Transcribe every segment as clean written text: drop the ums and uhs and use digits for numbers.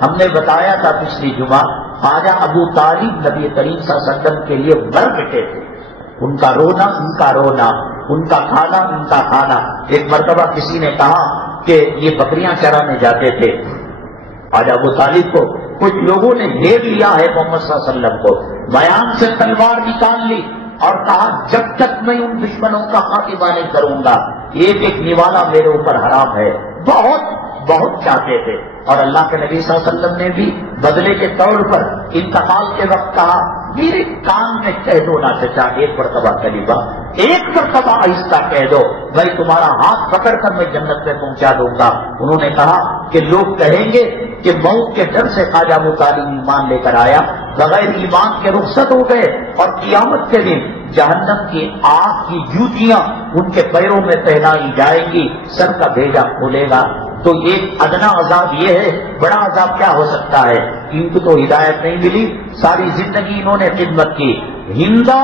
ہم نے بتایا تھا پچھلی جمعہ خواجہ ابو طالب نبی کریم صلی اللہ علیہ وسلم کے لیے مر مٹے تھے. ان کا رونا ان کا رونا، ان کا کھانا ان کا کھانا. ایک مرتبہ کسی نے کہا کہ یہ بکریاں چرانے جاتے تھے خواجہ ابو طالب کو، کچھ لوگوں نے گھیر لیا ہے محمد صلی اللہ علیہ وسلم کو، میان سے تلوار نکال لی اور کہا جب تک میں ان دشمنوں کا خاتمہ نہیں کروں گا ایک ایک نوالا میرے اوپر حرام ہے. بہت بہت چاہتے تھے. اور اللہ کے نبی صلی اللہ علیہ وسلم نے بھی بدلے کے طور پر انتقال کے وقت کہا میرے کان میں کہہ دو نا چچا ایک مرتبہ کلیمہ، ایک مرتبہ آہستہ کہہ دو، میں تمہارا ہاتھ پکڑ کر میں جنت میں پہنچا دوں گا. انہوں نے کہا کہ لوگ کہیں گے کہ موت کے ڈر سے خواجہ ابو طالب ایمان لے کر آیا، بغیر ایمان کے رخصت ہو گئے اور قیامت کے دن جہنم کی آگ کی جوتیاں ان کے پیروں میں پہنائی جائیں گی، سر کا بھیجا کھولے گا. تو ایک ادنا عذاب یہ ہے، بڑا عذاب کیا ہو سکتا ہے؟ ان کو تو ہدایت نہیں ملی، ساری زندگی انہوں نے خدمت کی. ہندا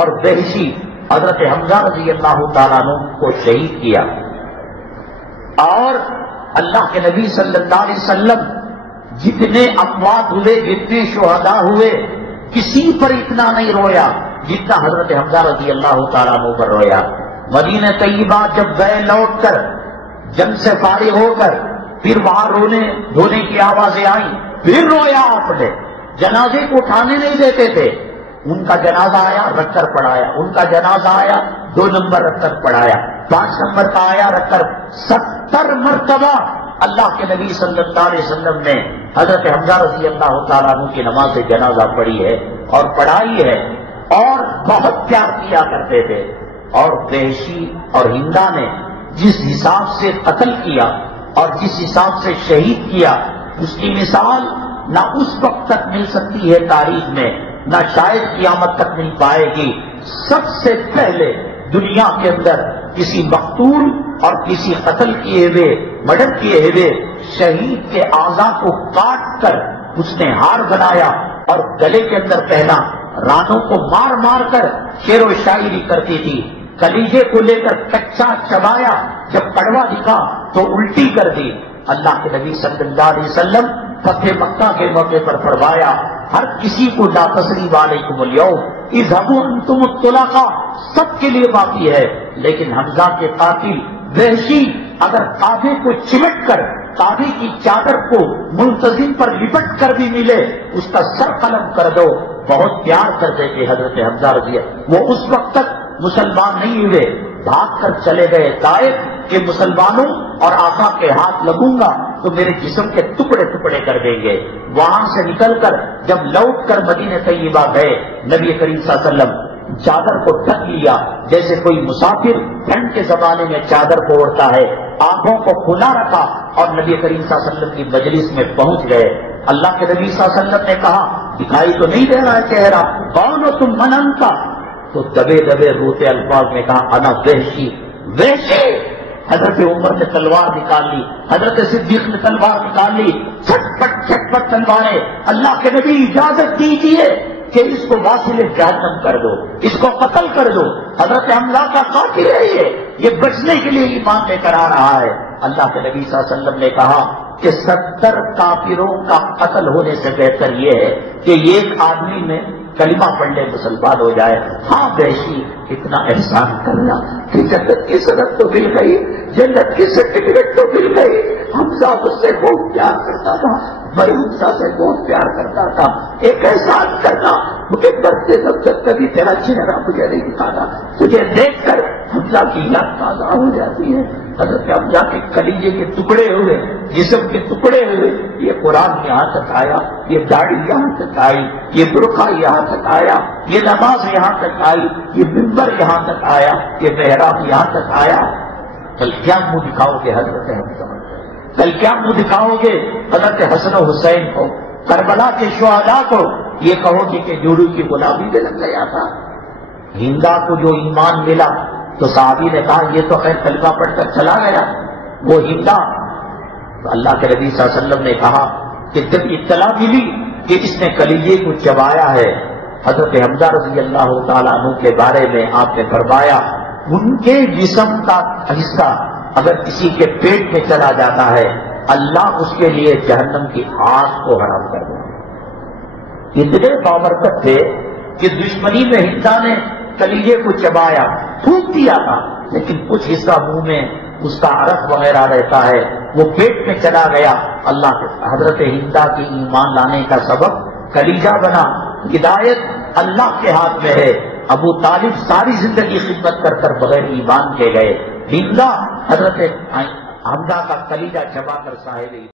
اور وحشی حضرت حمزہ رضی اللہ تعالیٰ عنہ کو شہید کیا، اور اللہ کے نبی صلی اللہ علیہ وسلم جتنے اموات ہوئے، جتنے شہداء ہوئے، کسی پر اتنا نہیں رویا جتنا حضرت حمزہ رضی اللہ تعالیٰ عنہ پر رویا. مدینہ طیبہ جب گئے لوٹ کر جنگ سے فارغ ہو کر، پھر وہاں رونے دھونے کی آوازیں آئیں، پھر رویا آپ نے. جنازے کو اٹھانے نہیں دیتے تھے. ان کا جنازہ آیا رکھ کر پڑھایا، ان کا جنازہ آیا 2 نمبر رکھ کر پڑھایا، 5 نمبر کا آیا رکھ کر 70 مرتبہ اللہ کے نبی صلی اللہ علیہ وسلم نے حضرت حمزہ رضی اللہ تعالیٰ عنہ کی نماز جنازہ پڑھی ہے اور پڑھائی ہے، اور بہت پیار کیا کرتے تھے. اور وحشی اور ہندا نے جس حساب سے قتل کیا اور جس حساب سے شہید کیا، اس کی مثال نہ اس وقت تک مل سکتی ہے تاریخ میں، نہ شاید قیامت تک مل پائے گی. سب سے پہلے دنیا کے اندر کسی مقتول اور کسی قتل کیے ہوئے، مرڈر کیے ہوئے شہید کے اعضاء کو کاٹ کر اس نے ہار بنایا اور گلے کے اندر پہنا. رانوں کو مار مار کر شعر و شاعری کرتی تھی. کلیجے کو لے کر کچا چبایا، جب کڑوا دکھا تو الٹی کر دی. اللہ کے نبی صلی اللہ علیہ وسلم فتح مکہ کے موقع پر فرمایا ہر کسی کو لا تثریب علیکم اليوم اذهبوا انتم الطلقاء، سب کے لیے باقی ہے. لیکن حمزہ کے قاتل وحشی اگر کعبے کو چمٹ کر کعبے کی چادر کو منتظم پر لپٹ کر بھی ملے اس کا سر قلم کر دو. بہت پیار کرتے تھے حضرت حمزہ رضی اللہ. وہ اس وقت تک مسلمان نہیں ہوئے، بھاگ کر چلے گئے طائف کہ مسلمانوں اور آقا کے ہاتھ لگوں گا تو میرے جسم کے ٹکڑے ٹکڑے کر دیں گے. وہاں سے نکل کر جب لوٹ کر مدینہ طیبہ گئے، نبی کریم صلی اللہ علیہ وسلم چادر کو ڈھک لیا جیسے کوئی مسافر ٹھنڈ کے زمانے میں چادر کو اوڑھتا ہے، آنکھوں کو کھلا رکھا اور نبی کریم صلی اللہ علیہ وسلم کی مجلس میں پہنچ گئے. اللہ کے نبی صلی اللہ علیہ وسلم نے کہا دکھائی تو نہیں دے رہا ہے چہرہ، کون ہو تم؟ من انت؟ تو دبے دبے روتے الفاظ میں کہا انا وحشی. وحشی. حضرت عمر نے تلوار نکال لی، حضرت صدیق نے تلوار نکال لی، چھٹ پٹ تلواریں. اللہ کے نبی اجازت دیجیے کہ اس کو واصل جہنم کر دو، اس کو قتل کر دو. حضرت حمزہ کا قاتل ہے یہ بچنے کے لیے ایمان لے کر آ رہا ہے. اللہ کے نبی صلی اللہ علیہ وسلم نے کہا کہ 70 کافروں کا قتل ہونے سے بہتر یہ ہے کہ ایک آدمی میں کلمہ پڑھ لے مسلمان ہو جائے. ہاں وحشی اتنا احسان کرنا کہ جنت کی سند تو مل گئی، جنت کی سرٹیفکیٹ تو مل گئی. حمزہ مجھ سے بہت پیار کرتا تھا، میں حمزہ سے بہت پیار کرتا تھا. ایک احسان کرنا، مجھے مرتے دم تک کبھی تیرا چہرہ مجھے نہیں دکھانا، تجھے دیکھ کر حمزہ کی یاد تازہ ہو جاتی ہے. حضرت حمزہ کے کلیجے کے ٹکڑے ہوئے، جسم کے ٹکڑے ہوئے، یہ قرآن یہاں تک آیا، یہ داڑھی یہاں تک آئی، یہ برقع یہاں تک آیا، یہ نماز یہاں تک آئی، یہ منبر یہاں تک آیا، یہ محراب یہاں تک آیا. کل کیا منہ دکھاؤ گے حضرت حمزہ؟ کل کیا منہ دکھاؤ گے حضرت حسن و حسین کو، کربلا کے شہداء کو؟ یہ کہو گے کہ جوڑو کی غلامی میں لگ گیا تھا. ہندا کو جو ایمان ملا تو صحابی نے کہا یہ تو خیر کلمہ پڑھ کر چلا گیا. وہ ہندا، تو اللہ کے نبی صلی اللہ علیہ وسلم نے کہا کہ جب اطلاع ملی کہ اس نے کلیجے کو چبایا ہے، حضرت حمزہ رضی اللہ تعالیٰ عنہ کے بارے میں آپ نے فرمایا ان کے جسم کا حصہ اگر کسی کے پیٹ میں چلا جاتا ہے اللہ اس کے لیے جہنم کی آگ کو حرام کر دے. اتنے بابرکت تھے کہ دشمنی میں ہندا نے کلیجے کو چبایا، پھونک دیا تھا، لیکن کچھ حصہ منہ میں اس کا عرق وغیرہ رہتا ہے، وہ پیٹ میں چلا گیا. اللہ کے حضرت ہندا کی ایمان لانے کا سبب کلیجہ بنا. ہدایت اللہ کے ہاتھ میں ہے. ابو طالب ساری زندگی خدمت کر کر بغیر ایمان کے گئے. ہندا حضرت حمزہ کا کلیجہ چبا کر صاحب